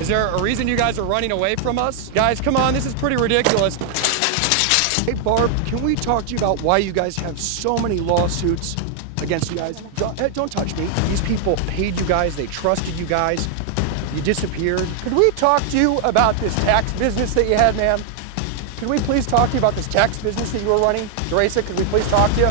Is there a reason you guys are running away from us? Guys, come on, this is pretty ridiculous. Hey, Barb, can we talk to you about why you guys have so many lawsuits against you guys? Don't touch me. These people paid you guys, they trusted you guys. You disappeared. Could we talk to you about this tax business that you had, ma'am? Could we please talk to you about this tax business that you were running? Teresa, could we please talk to you?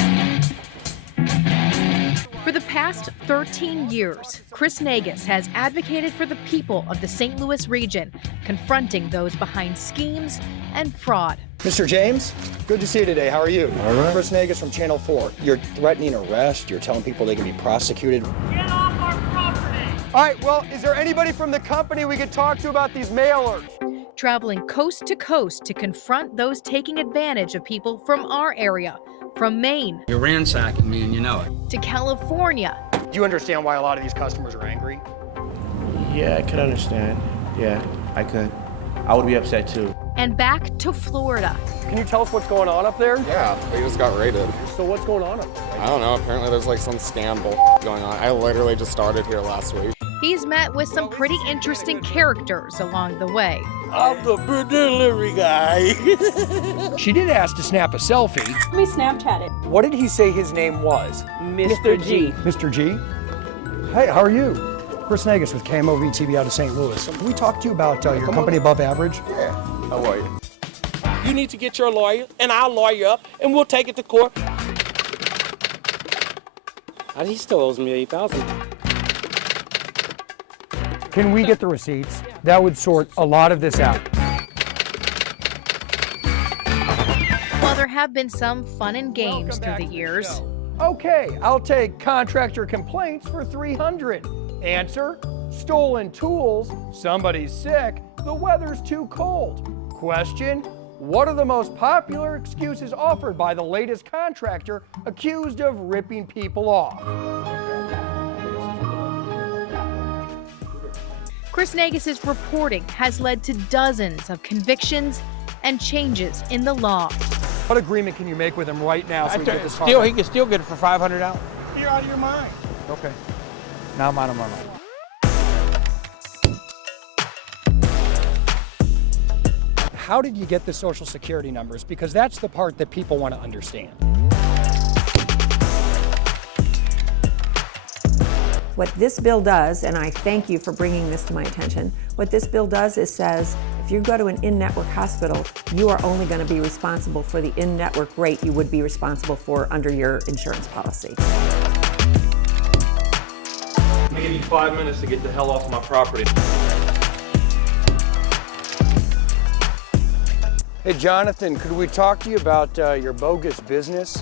For the past 13 years, Chris Nagus has advocated for the people of the St. Louis region, confronting those behind schemes and fraud. Mr. James, good to see you today. How are you? All right. Chris Nagus from Channel 4. You're threatening arrest. You're telling people they can be prosecuted. Get off our property! All right, well, is there anybody from the company we could talk to about these mailers? Traveling coast to coast to confront those taking advantage of people from our area, from Maine. You're ransacking me and you know it. To California. Do you understand why a lot of these customers are angry? Yeah, I could understand. Yeah, I could. I would be upset too. And back to Florida. Can you tell us what's going on up there? Yeah, they just got raided. So what's going on up there? I don't know, apparently there's like some scandal going on. I literally just started here last week. He's met with some pretty interesting characters along the way. I'm the delivery guy. She did ask to snap a selfie. We Snapchatted. What did he say his name was? Mr. G. Mr. G? Hey, how are you? Chris Nagus with KMOV TV out of St. Louis. Can we talk to you about your company Above Average? Yeah, how are you? You need to get your lawyer, and I'll lawyer up, and we'll take it to court. He still owes me $8,000. Can we get the receipts? That would sort a lot of this out. While there have been some fun and games through the years. Okay, I'll take contractor complaints for $300. Answer, stolen tools, somebody's sick, the weather's too cold. Question, what are the most popular excuses offered by the latest contractor accused of ripping people off? Chris Nagus' reporting has led to dozens of convictions and changes in the law. What agreement can you make with him right now so we get this He can still get it for $500. You're out of your mind. Okay. Now I'm out of my mind. How did you get the Social Security numbers? Because that's the part that people want to understand. What this bill does, and I thank you for bringing this to my attention, what this bill does is says if you go to an in-network hospital, you are only going to be responsible for the in-network rate you would be responsible for under your insurance policy. I'm gonna give you 5 minutes to get the hell off my property. Hey, Jonathan, could we talk to you about your bogus business?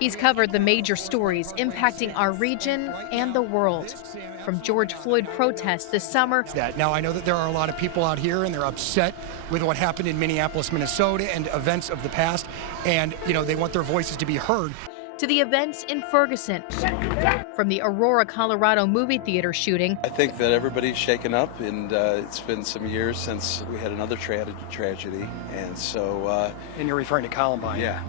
He's covered the major stories impacting our region and the world. From George Floyd protests this summer. Now, I know that there are a lot of people out here and they're upset with what happened in Minneapolis, Minnesota and events of the past. And, you know, they want their voices to be heard. To the events in Ferguson. From the Aurora, Colorado movie theater shooting. I think that everybody's shaken up, and it's been some years since we had another tragedy. And so... and you're referring to Columbine? Yeah.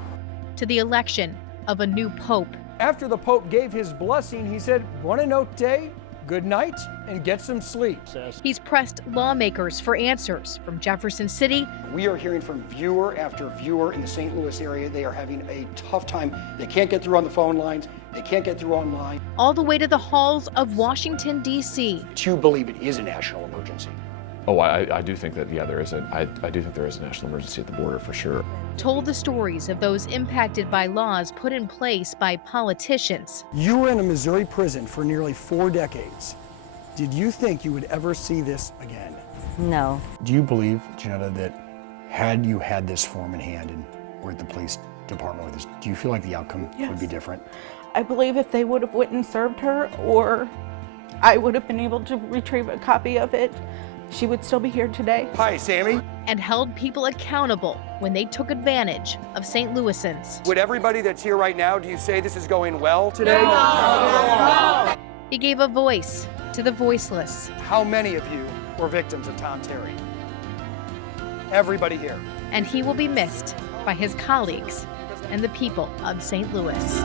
To the election of a new pope. After the Pope gave his blessing, he said, "Want to know today? Good night and get some sleep." He's pressed lawmakers for answers from Jefferson City. We are hearing from viewer after viewer in the St. Louis area. They are having a tough time. They can't get through on the phone lines. They can't get through online. All the way to the halls of Washington, D.C. Do you believe it is a national emergency? Oh, I do think that, yeah, I do think there is a national emergency at the border for sure. Told the stories of those impacted by laws put in place by politicians. You were in a Missouri prison for nearly 4 decades. Did you think you would ever see this again? No. Do you believe, Janetta, that had you had this form in hand and were at the police department with this, do you feel like the outcome would be different? I believe if they would have went and served her, or I would have been able to retrieve a copy of it, she would still be here today. Hi, Sammy. And held people accountable when they took advantage of St. Louisans. Would everybody that's here right now, do you say this is going well today? No. He gave a voice to the voiceless. How many of you were victims of Tom Terry? Everybody here. And he will be missed by his colleagues and the people of St. Louis.